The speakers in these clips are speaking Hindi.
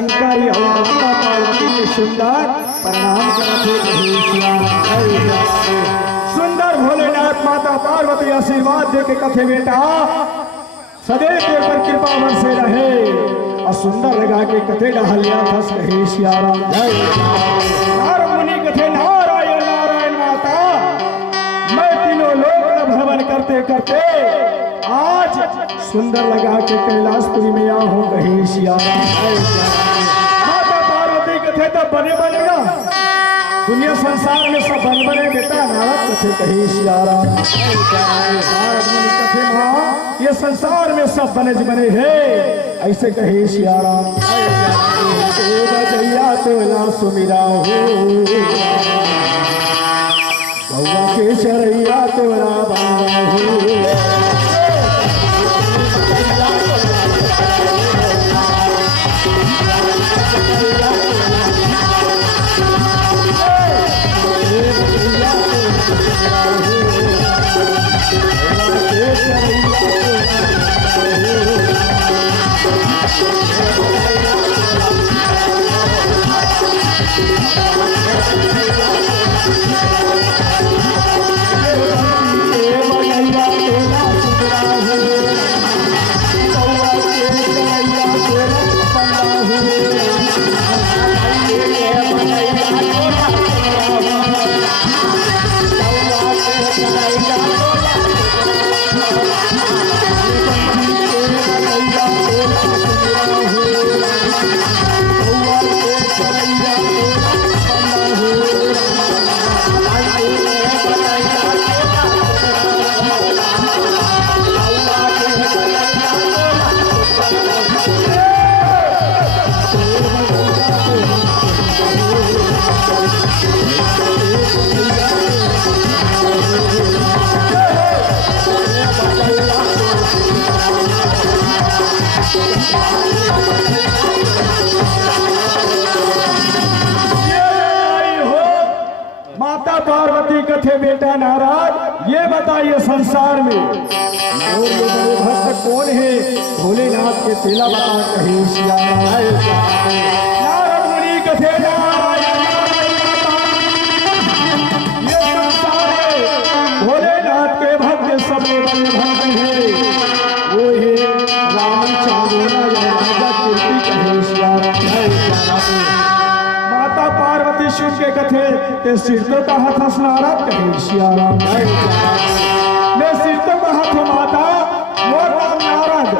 शंकर और माता पार्वती के सुंदर प्रणाम करते सुंदर भोलेनाथ माता पार्वती आशीर्वाद दे के कथे बेटा सदैव तेरे पर कृपा बरसे रहे और सुंदर लगा के कथे डहलिया थस कहे सियाराम जय नारद मुनि कथे नारायण नारायण माता मैं तीनों लोक का भ्रमण करते करते आज सुंदर लगा के कैलाशपुरी में आ हूँ कहे सियाराम जय माता पार्वती कथे तो बने बनेगा दुनिया संसार में सब बन बने बेटा नारद कथे कहे सियाराम नारद मुनि कथे माँ ये संसार में सब बने बने हैं ऐसे कहे सियाराम बजैया तोला सुमिरा हो गौवा के चरैया तोला बाबा हो माता पार्वती कथे बेटा नाराज ये बताइए संसार में और ये बड़े भक्त कौन है भोलेनाथ के तेला बता कहे सियाराम नारद मुनि कथे नारायण ये संसार है भोलेनाथ के भक्त सबसे बड़े भक्त हैं वो है रामचंद्र राजा कीर्ति कहे सियाराम माता पार्वती शिव के कथे ते सिर तो का हाथ नारद कहे सियाराम मैं सिर तो का हाथ माता मोर नाम नारद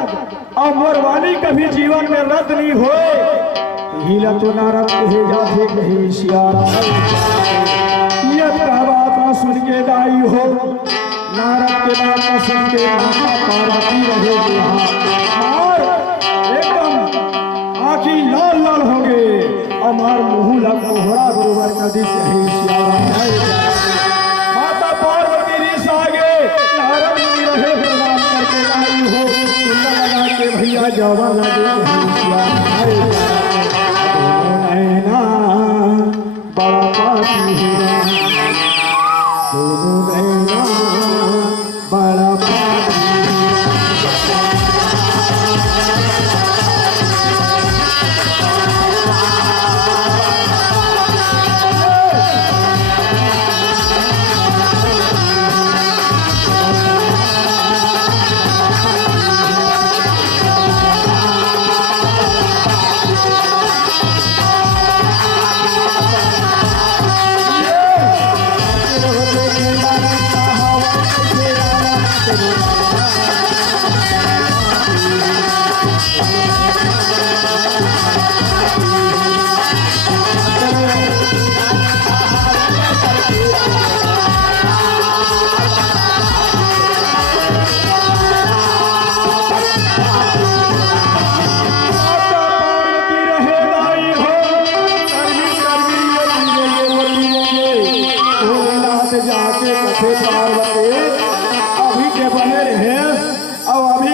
और मोर वाणी कभी जीवन में रद्द नहीं होए हीला तो नारद कहे जाते कहे सियाराम ये बात न सुन के दाई हो नारद के बात न सुन के माता पार्वती रहे और एकदम आँखी लाल लाल हो गए हमार मुँह लग मोहरा गुरुवर नदी कहे सियाराम माता पार्वती रिस आगे नारद मुनि रहे प्रणाम करके आई हो सुंदर लगा के भैया जावा लगे कहे सियाराम नैना बड़ा पापी दोनों नैना बड़ा पापी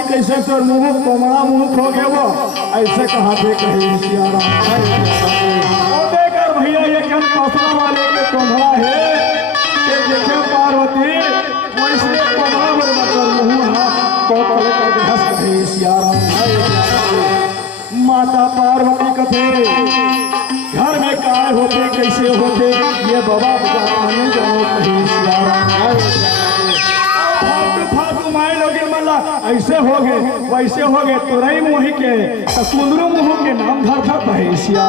कैसे तो मुंह कोमड़ा मुंह खो गया वो ऐसे कहा थे कहीं सियाराम देकर भैया ये क्या कौशला वाले के कोमड़ा है ये देखे पार्वती वैसे कोमड़ा बरबर मुंह हाथ को कर हंस कहीं सियाराम माता पार्वती कथे घर में काय होते कैसे होते ये बाबा नहीं जानो कहीं फालतू माए लोगे मल्ला ऐसे हो गए वैसे हो गए तुरई मुही के समुद्र मुँह के नाम धर था भैंसिया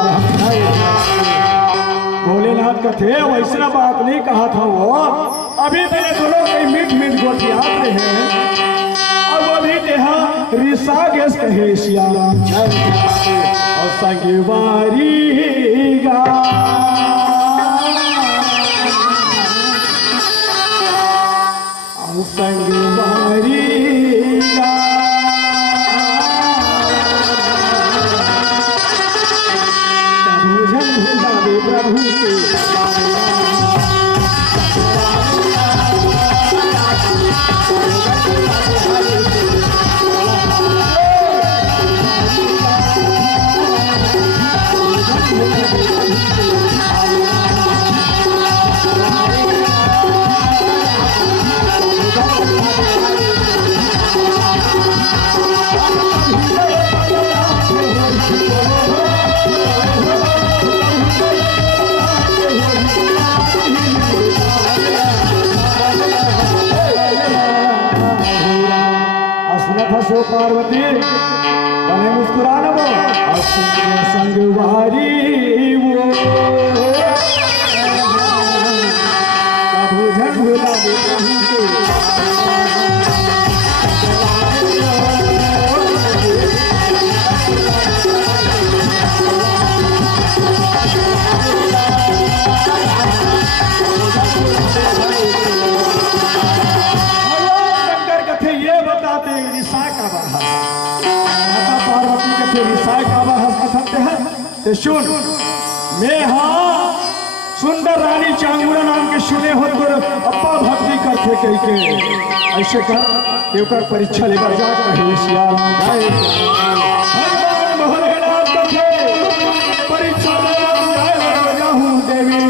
भोलेनाथ कथे वैसा बात नहीं कहा था वो अभी मेरे दोनों कई मीठ मीठ गोटियात रहे हैं और वो भी देहा रिसा गैस कहे सियाराम और संगवारी गा और संगवारी गा प्रभु के हसो पार्वती बने मुस्कुराना वो संगवारी वो प्रभु झंडा दे सुन मैं हाँ सुंदर रानी चांगुरा नाम के सुने हो तो अप्पा भक्ति करते कह के ऐसे कर देवकर परीक्षा लेकर जा कहे सियाल भगवान भोलेनाथ कथे परीक्षा लेकर जाऊं देवी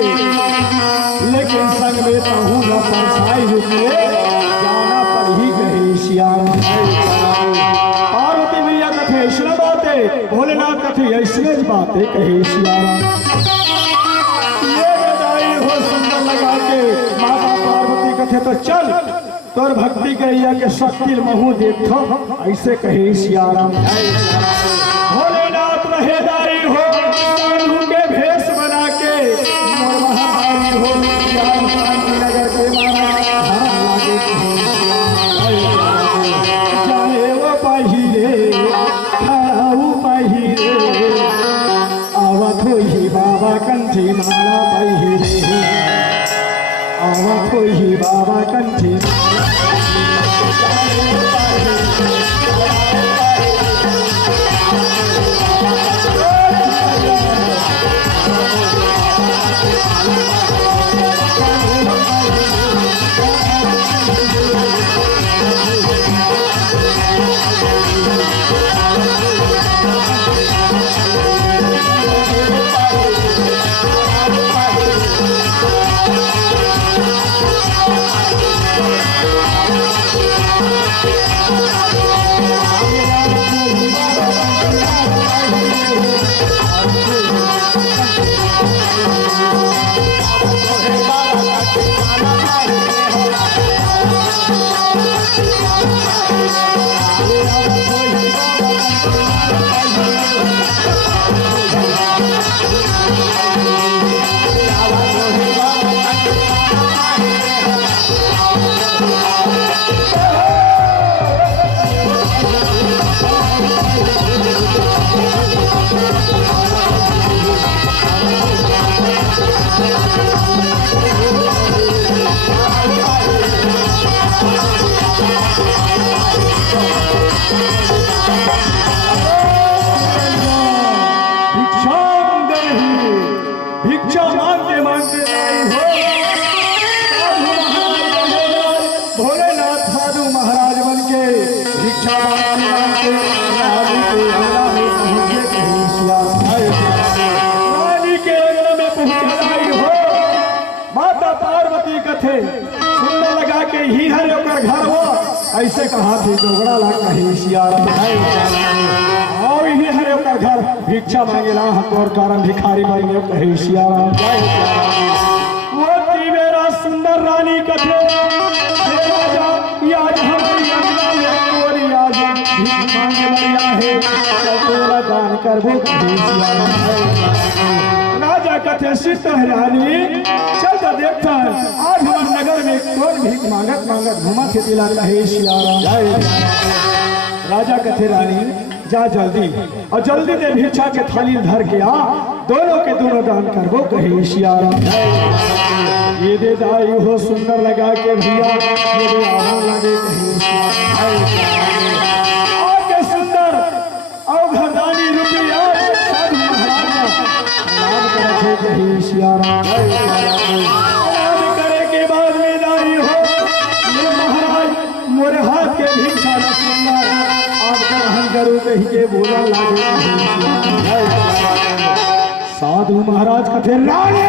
लेकिन संग में तो हूँ न परछाई रुके जाना पर ही कहे सियाल पार्वती मैया कथे इसलिए बातें भोलेनाथ कथे ऐसे बातें कहे सियाराम ये बधाई हो सुंदर लगा के माता पार्वती कथे तो चल तोर भक्ति गैया के शक्ति महू देखो ऐसे कहे सियाराम भोलेनाथ रहेदारी हो साधु के भेष बना के मोर महादारी हो शांति नगर के मारा जाने वो पहिरे खाऊ पहिरे आवत ही बाबा कंठी माला पहिरे आवत ही बाबा कंठी भिक्षा मांगते मांगते भोलेनाथ साधु महाराज बन के भिक्षा मांगते रानी के अंगना में पहुंचाई हो माता पार्वती कथे सुनने लगा के ही हर घर हो ऐसे कहा थे जोगड़ा ला कहे सियाराम आओ ही हरे का घर भिक्षा मांगेला हम और कारण भिखारी मांगे कहे सिया राम जय सिया राम। वो की मेरा सुंदर रानी कथे राजा आज हमारी अंगना में कोरी आज भीख मांगे लड़िया है तोरा दान करबो कहे सिया राम जय सिया राम। राजा कथे शिष्ट रानी चल तो देखता आज हमारे नगर में कौन भीख मांगत मांगत घुमा थे दिला कहे सिया राम जय सिया राम। राजा कथे रानी जा जल्दी और जल्दी दे भिक्षा के थाली धर के आ दोनों के दोनों दान करबो कहे सिया राम। ये दे दाई हो सुंदर लगा के भैया ये दे आराम लगे कहे सिया राम। आके सुंदर और घरदानी रुपया साधु महाराज नाम करे कहे सिया राम। नाम करे के बाद में दाई हो ये महाराज मोरे हाथ के भिक्षा न सुंदर हम करूँ कहीं के बोला लागे साधु महाराज कथे रानी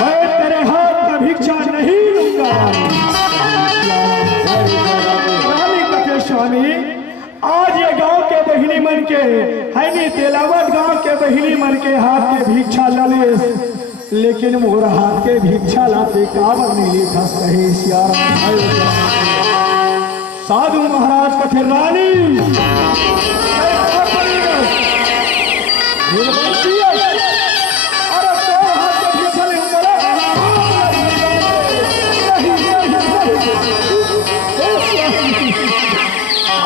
मैं तेरे हाथ का भिक्षा नहीं लूंगा। रानी कथे स्वामी आज ये गांव के बहिनी मन के है नी तेलावत गांव के बहिनी मन के हाथ के भिक्षा लले लेकिन मोर हाथ के भिक्षा लाते काबर नहीं फंस रहे सिया राम। साधु महाराज कथे रानी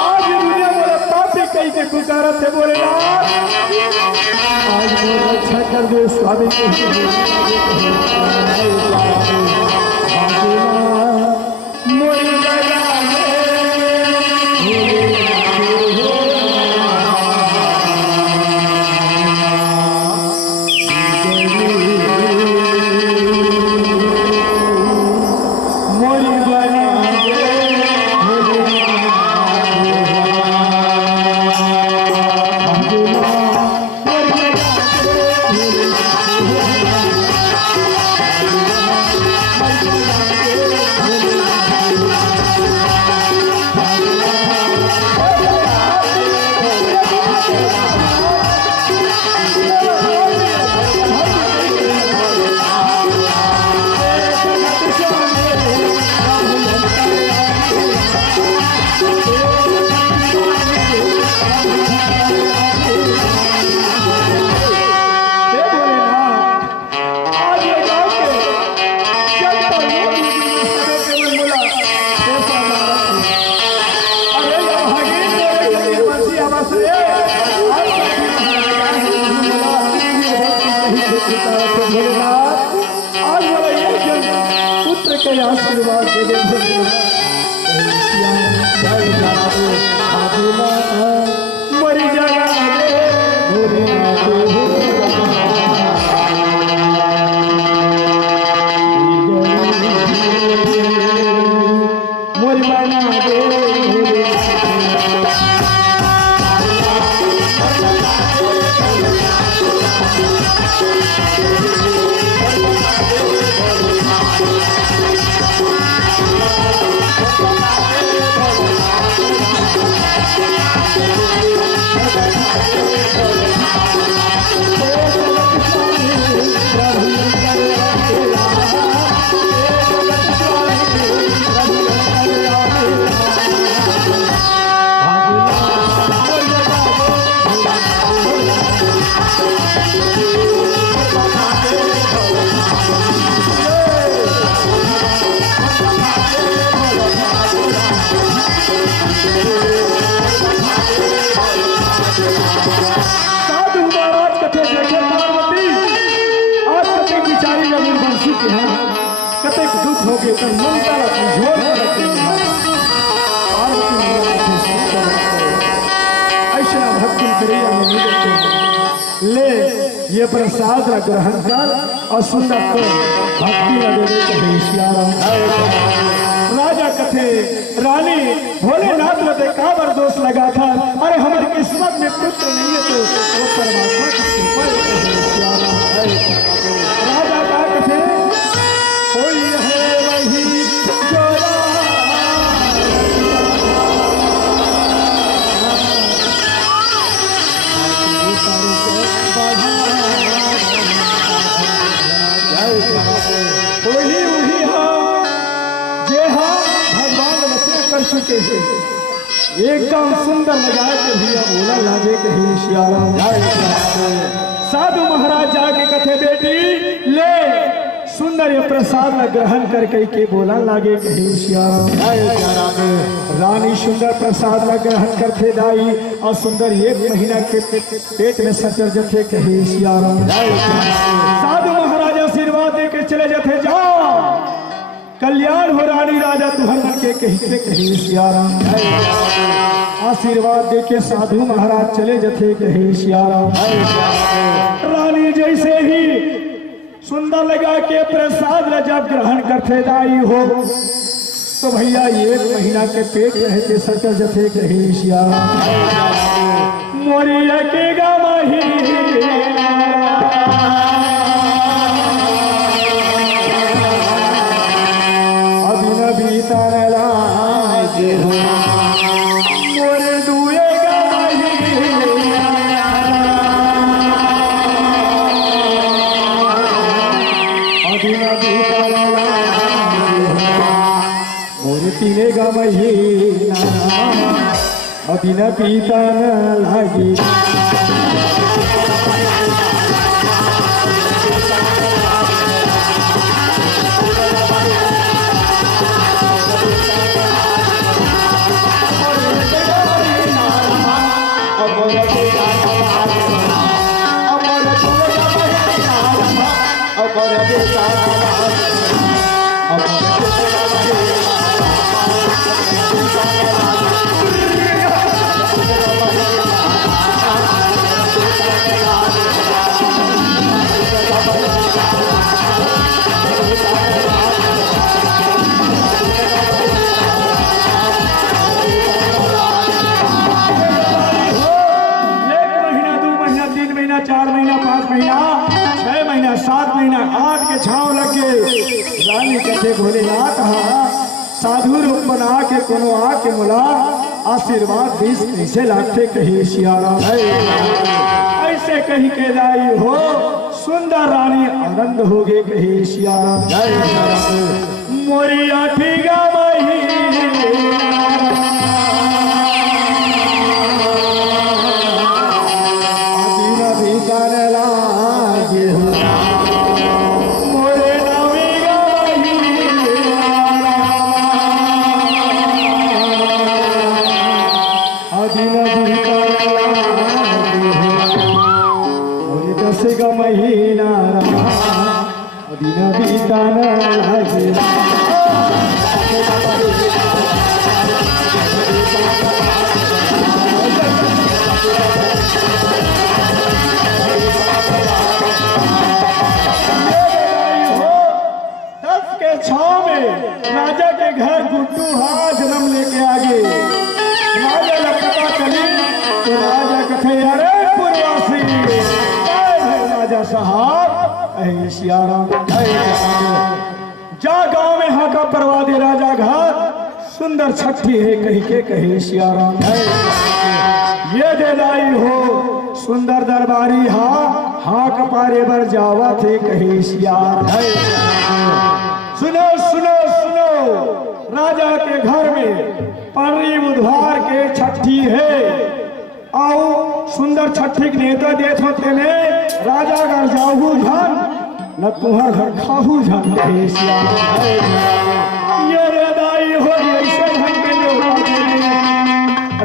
आज दुनिया बोले पापी कहीं के पुकारत है बोले आज मोर रक्षा कर दे स्वामी पुत्र के आशीर्वाद दे दे मरी जाएगा कतेक दुख हो गए तो ममता झोर ऐसा भक्ति ले ये प्रसाद ग्रहण कर और सुंदर को भक्ति राजा कथे रानी भोलेनाथ ने काबर दोष लगा था अरे हमारी किस्मत में पुत्र नहीं है तो वो परमात्मा की कृपा राजा का कथे कोई है वही जो चुके हैं। एकदम सुंदर लगाए के भैया बोला लागे के हे सियाराम जय सियाराम। साधु महाराज जाके कथे बेटी ले सुंदर ये प्रसाद न ग्रहण करके के बोला लागे के हे सियाराम जय सियाराम। रानी सुंदर प्रसाद न ग्रहण करते दाई और सुंदर एक महीना के पेट में सचर जथे के हे सियाराम जय सियाराम। साधु महाराज आशीर्वाद दे के चले जथे जाओ कल्याण हो रानी राजा तुहर मन के कही सियाराम जय सियाराम। आशीर्वाद दे के साधु महाराज चले जथे कही सियाराम जय सियाराम। रानी जैसे ही सुंदर लगा के प्रसाद जब ग्रहण करते दाई हो तो भैया एक महीना के पेट रहते सचर जथे कही सियाराम जय सियाराम। मोरिया के गवाही तीने गा महीना अभी न पीता न लागी। छाव लगे रानी कथे भोलेनाथ साधु रूप बना के कोनो आके मुला आशीर्वाद दीस कैसे लाते कही सियाराम ऐसे कही के लाई हो सुंदर रानी आनंद हो गए कही सियाराम जय सियाराम। मोरिया ठीगा वही महीना अभी न बीता न लागे। राजा के घर गुड्डू जन्म लेके आगे राजा ने पता चली तो राजा कथे अरे पूर्वासी राजा साहब सियाराम जा गांव में हाका परवा दे राजा घर सुंदर छठी है कही के कही सियाराम ये दे लाई हो सुंदर दरबारी हाक पारे बर जावा थे कही सियाराम। सुनो सुनो सुनो राजा के घर में पंद्रह बुधवार के छठी है आओ सुंदर छठी के नेता देत होते ने राजा घर जाहू झन न तुहर घर खाहू झन कहे सियाराम ये रे दाई हो ऐसे ढंग के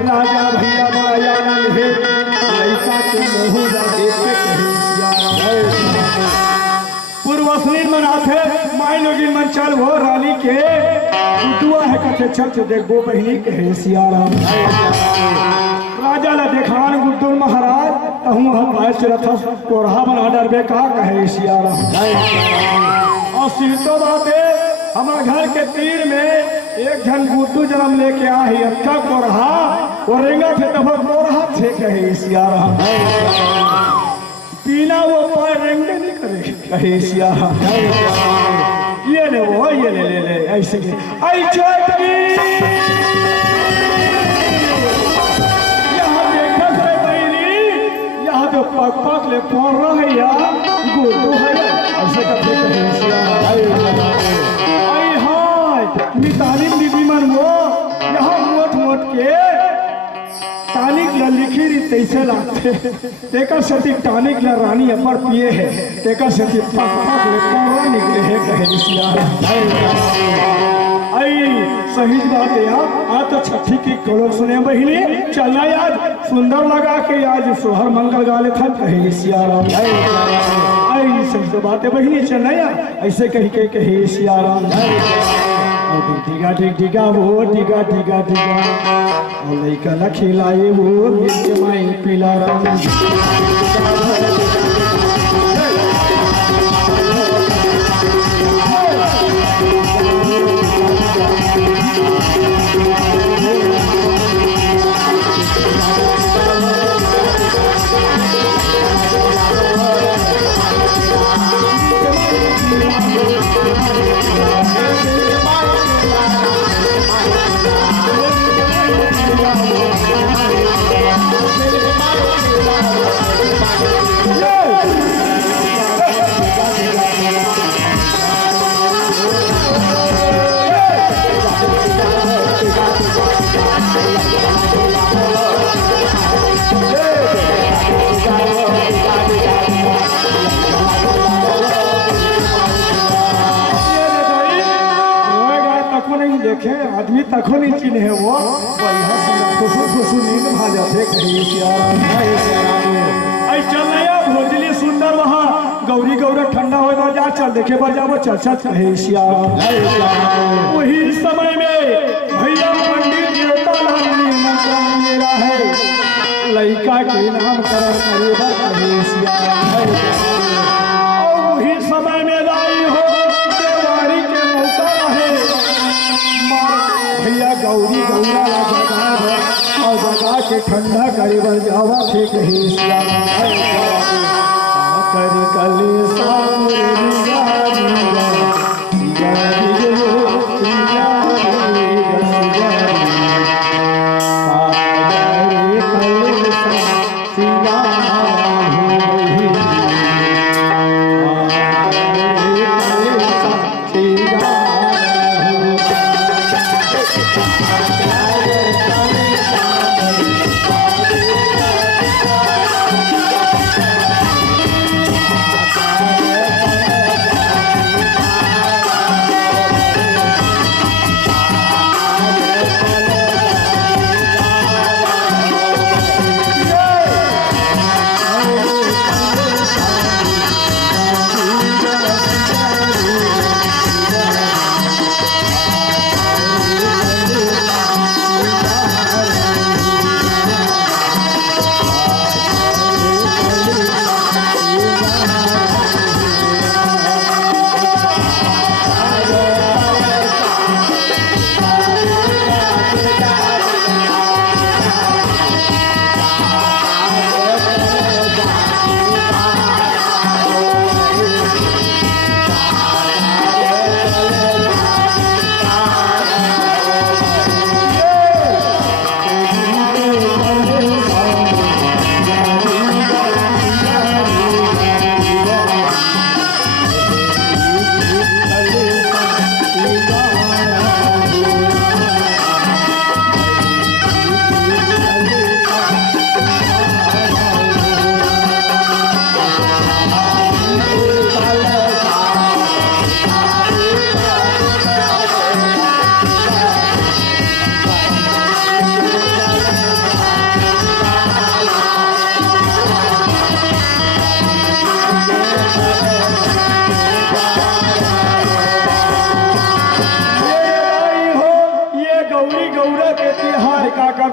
राजा भैया बड़ा आनंद है ऐसा के मोह जा देख के कहे सियाराम। पूर्वसनी मनाथे माई लोगी मन चल वो रानी के दुआ है कथे चल देखो बहनी कहे सियाराम। राजा ला देखान गुड्डू महाराज कहूँ हम भाई रथा कोढ़ा बना डरबे का कहे सियाराम। और सीतो बाते हमारे घर के तीर में एक जन गुड्डू जन्म लेके आई अच्छा कोढ़ा और रेंगा थे तब कोढ़ा थे कहे सियाराम। पीना वो पाए रेंगे नहीं करे कहे सियाराम। ये ले वो ये ले ऐसे के आई चोटगी यहाँ देखा से बैरी यहाँ तो पग पग ले पौर रहा है यार गुड्डू है ऐसे करते कहे सियाराम। आई हाय मिताली बीबी मन वो यहाँ कैसे लागते तेकर सेती टानिक ला रानी अपर पिए है तेकर सेती पक पक ले पौवा निकले है कहे सिया आई सही बात है यार आज तो छठी की कलोक सुने बहिनी चलना यार सुंदर लगा के आज सोहर मंगल गाले था कहे सिया राम आई सही बात है बहिनी चलना यार ऐसे कहे सिया राम टीका टिक टीका वो टीका टीका टीका और लइका न खिलाए वो मिर्च माई पिला राम देखे आदमी तको नहीं चिन्हे है वो खुशू खुशू नींद भा जाते कहीं चल नया भोजली सुंदर वहाँ गौरी गौरा ठंडा हो जा चल देखे पर जाओ चर्चा कहे वही समय में भैया पंडित देवता मेरा है लड़का के नाम और वही समय में लाई हो देवारी के मौका है भैया गौरी गौरा और जगा के ठंडा करीबन जावा थे कहीं कर कले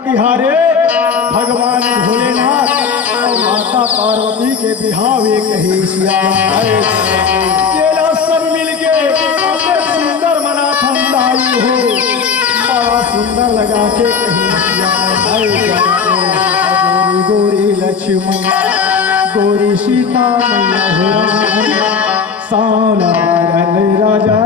तिहारे भगवान भोलेनाथ और माता पार्वती के बिहावे कहे सब मिलके सुंदर मना ठंडाई हो बड़ा सुंदर लगा के कहे गोरी गोरी लक्ष्मण गोरी सीता मैया सावला राजा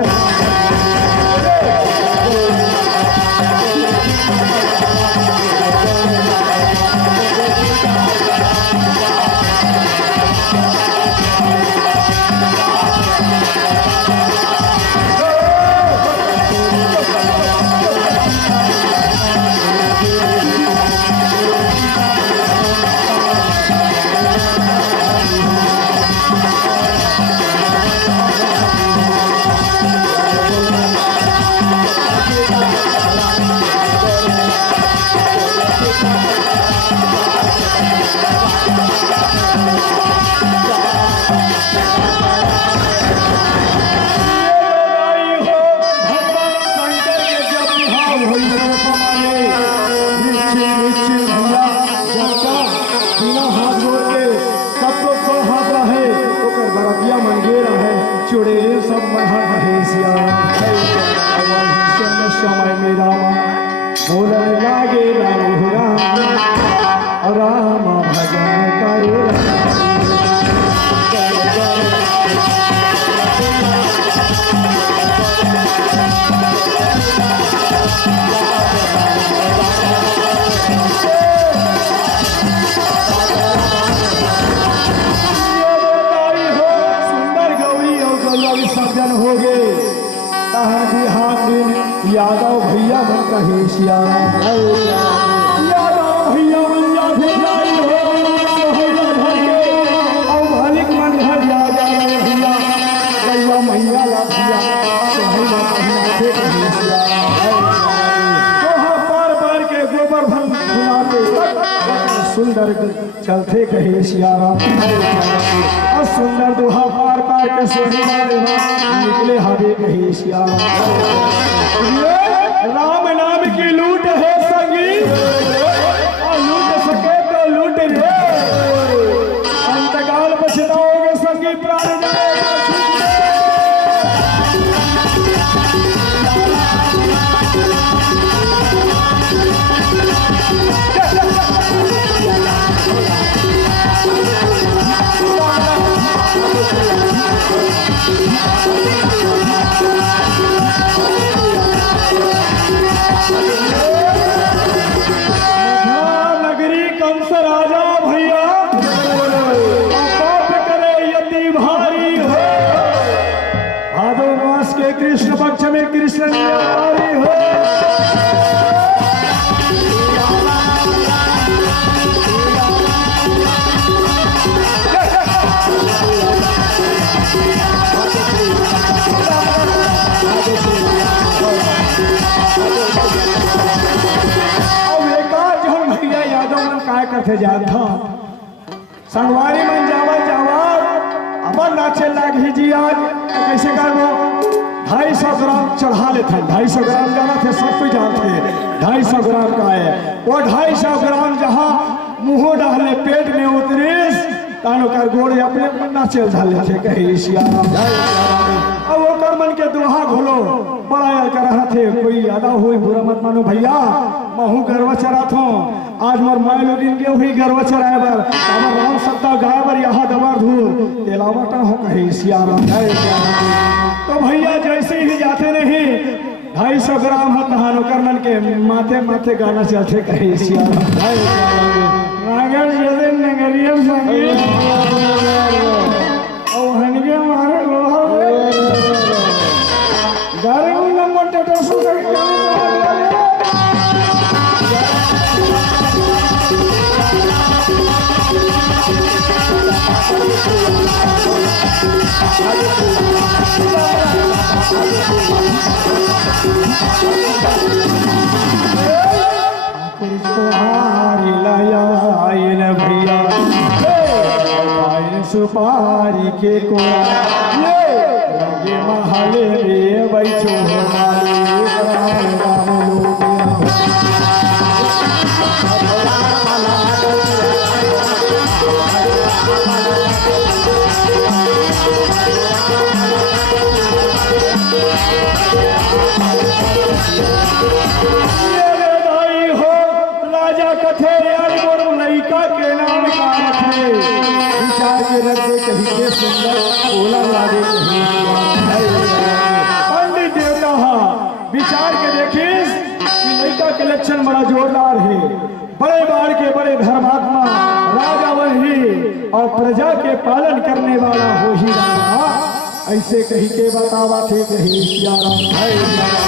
चुड़े सब महर रहे सिया समय में रामा बोलन लागे राम राम भजन करे सज्जन हो गए यादव भैया मन कहे सिया यादव भैया मन जाई हो मालिक मन हर याद भैया भैया मैया ला भैया पार पार के गोबर भन सुंदर चलते कहे सियाराम और सुंदर दुहा पार पार के निकले हवे कहे सियाराम राम नाम की लूट है संगी और लूट सके तो लूट रे अंतकाल पछताओगे संगी प्राण जाएगा नगरी कंस राजा भैया पाप करे यति भारी हो भादो मास के कृष्ण पक्ष में कृष्ण भारी हो काय करते जात था संगवारी मन जावा जावा अपन नाचे लाग ही जी आज कैसे करबो 250 ग्राम चढ़ा लेते 250 ग्राम जाना थे सब कोई जानते 250 ग्राम का है वो 250 ग्राम जहाँ मुंह डाले पेट में उतरीस तानो कर गोड़ अपने नाचे डाले थे कहे सियाराम अब वो कर मन के दोहा घोलो बड़ा यार कर रहा थे कोई यादा हुई बुरा मत मानो भैया महू गरवा चरा थो आज मोर मायलो दिन के हुई गरवा चराए बर हमर राम सत्ता गाय बर यहाँ दबर धूर तेलावटा हो कहे सियाराम तो भैया जैसे ही जाते नहीं 250 ग्राम है तहानो करमन के माथे माथे गाना चलते कहे सियाराम नागर जदे नगरिया संगीत ओ हनगे मारे लोहा गारे उन नंबर टेटो सु करके भैया सुपारी के कोरा लगे महले रे बैठो राजा कथे लड़का के नाम का विचार के रखे कहीं के सुंदर ओला लागे पंडित देवता विचार के देखिस कि लड़का के लक्षण बड़ा जोरदार है बड़े बाढ़ के बड़े धर्मात्मा राजा वही और प्रजा के पालन करने वाला हो ही रहा ऐसे कहीं के बतावा थे कहीं सियाराम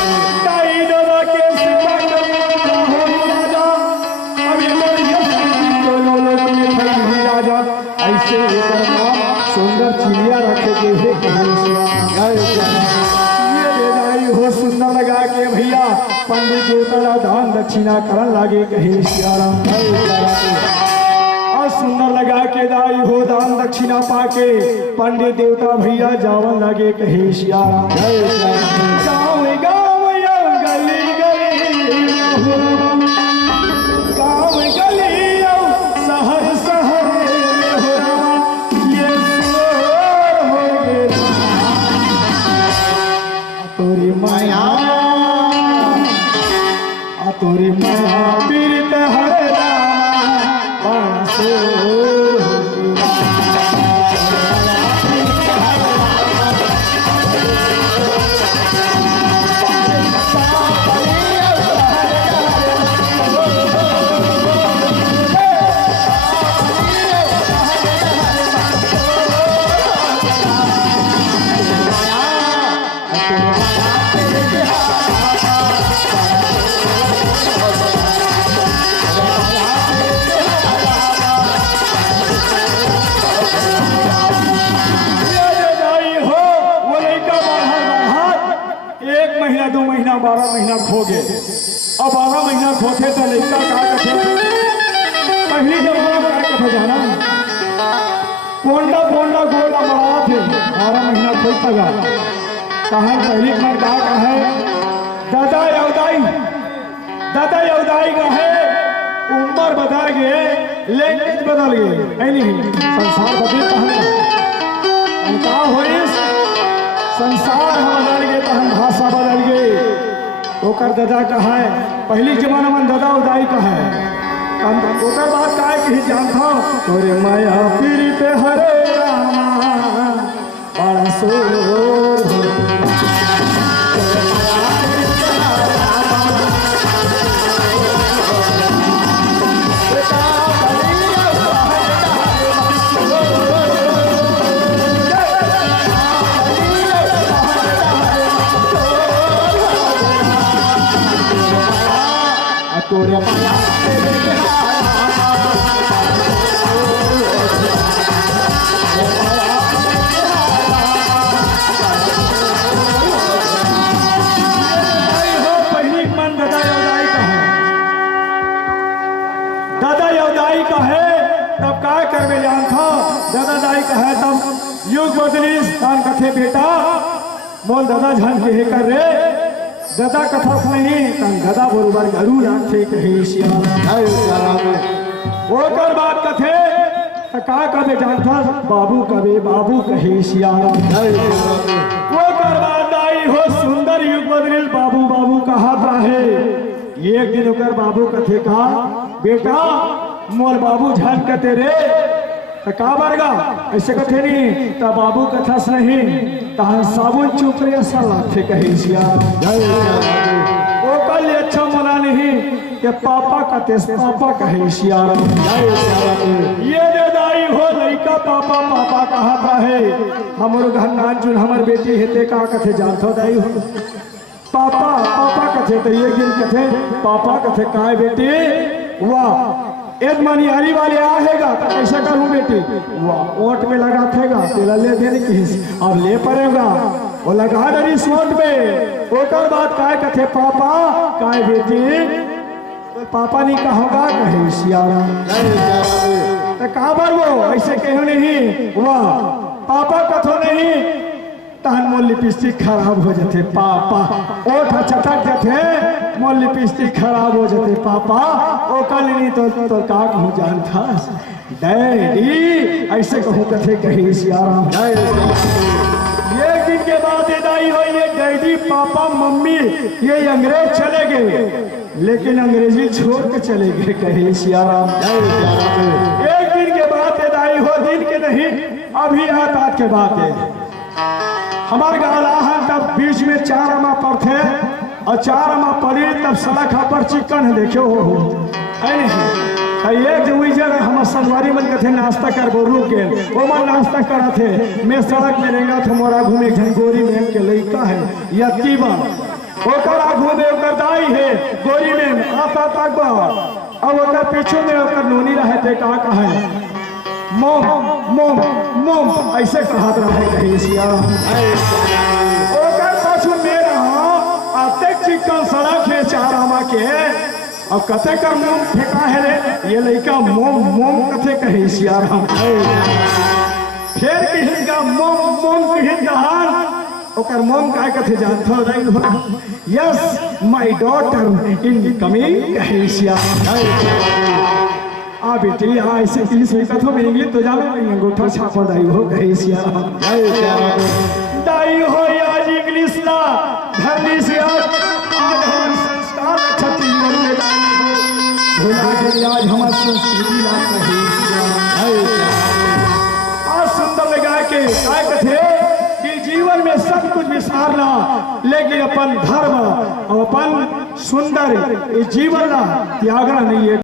ऐसे सुंदर चिड़िया रखे के हो सुंदर लगा के भैया पंडित देवता दान दक्षिणा करन लागे कहे सियाराम और सुंदर लगा के दाई हो दान दक्षिणा पाके पंडित देवता भैया जावन लागे कहे सियाराम गाँव गाँव गली गली गाँव गली शहर शहर तोरी माया पीरित हरे रामा महीना 2 महीना 12 महीना खो गए। अब 12 महीना खोते तो लड़का का कथे पहली जमाना का कथे जाना पोंडा पोंडा गोला बड़ा थे 12 महीना खोई तगा कहा पहली बार का है दादा यौदाई का है उम्र बदल गए लैंग्वेज बदल गए संसार बदल कहा होई संसार बदल गए तो हम भाषा बदल गए ओकर दादा का है पहली जमाना में दादा उदाई का है ओकर बात का है कि जानता तोरे माया पीरित हरे रामा बड़ा सोर तोरे माया दादा यौदाई का है तब का करवे जान था दादा दाई का है तब युग बदली स्थान कथे बेटा बोल दादा झान के हे कर रे दादा कथा नहीं तन दादा बरोबर घरू लाथे कहे ओकर बात कथे का कबे जानता बाबू कहे सियाराम ओकर बात दाई हो सुंदर युग बदली बाबू कहा है एक दिन ओकर बाबू कथे का बेटा मोर बाबू झान कते रे का बरगा ऐसे कथे नहीं ता बाबू कथा नहीं तहन साबुन चुप रे साला थे कहे सिया ओ कल अच्छा मना नहीं के पापा कते कहे सिया ये दे दाई हो लइका पापा कहा है हमरो घर नाजुन हमर बेटी हेते का कथे जानथो दाई हो पापा कथे तो ये दिन कथे पापा कथे काय बेटी वाह एक मनिहारी वाले आएगा तो कैसे करूं बेटी वाह ओट में लगा थेगा तेरा ले देने की अब ले पड़ेगा वो लगा डरी सोट में ओकर बात काय कथे पापा काय बेटी पापा नहीं कहूँगा कहे सियाराम तो कहाँ पर वो ऐसे कहो नहीं वाह पापा कथो नहीं तहन मोर लिपस्टिक खराब हो जाते पापा ओठ चटक जाते मोर लिपस्टिक खराब हो जाते पापा ओ कल नहीं तो का कहूँ जानता डैडी ऐसे कहूँ कथे कही सियाराम एक दिन के बाद दाई हो ये डैडी पापा मम्मी ये अंग्रेज चले गए लेकिन अंग्रेजी छोड़ के चले गए कहे सियाराम एक दिन के बाद दाई हो दिन के नहीं अभी रात के बाद हमारे गाँव तब बीच में 4 अमा पर थे और 4 अमा पड़ी तब सड़क पर चिकन देखो हो एक जगह हम संगवारी मन के थे नाश्ता कर बोलू के वो मन नाश्ता करा थे मैं सड़क में रहेगा था मोरा घूमे झंगोरी में के लड़का है यतीमा ओकर घूमे ओकर दाई है गोरी में आता तक अब ओकर पीछे में ओकर नोनी रहे थे का है मोम ऐसे कहा रहे कहीं सिया ओकर पाछू मेरा आते चिकन सड़क है 4 अमा के अब कथे का मोम फेंका है रे ये लड़का मोम कथे कहे सियाराम फिर कहीं का मोम कहीं दहान ओकर मोम का कथे जानथो नहीं yes my daughter in coming कहे सियाराम आ बेटी ऐसे इंग्लिश में कथो में इंग्लिश तो जाने नहीं अंगूठा छापा दाई हो कहे सियाराम दाई हो आज इंग्लिश ला धरनी से आज हम संस्कार छत्तीसगढ़ में संसार ना लेकिन अपन धर्म और अपन सुंदर जीवन ना त्यागना नहीं है।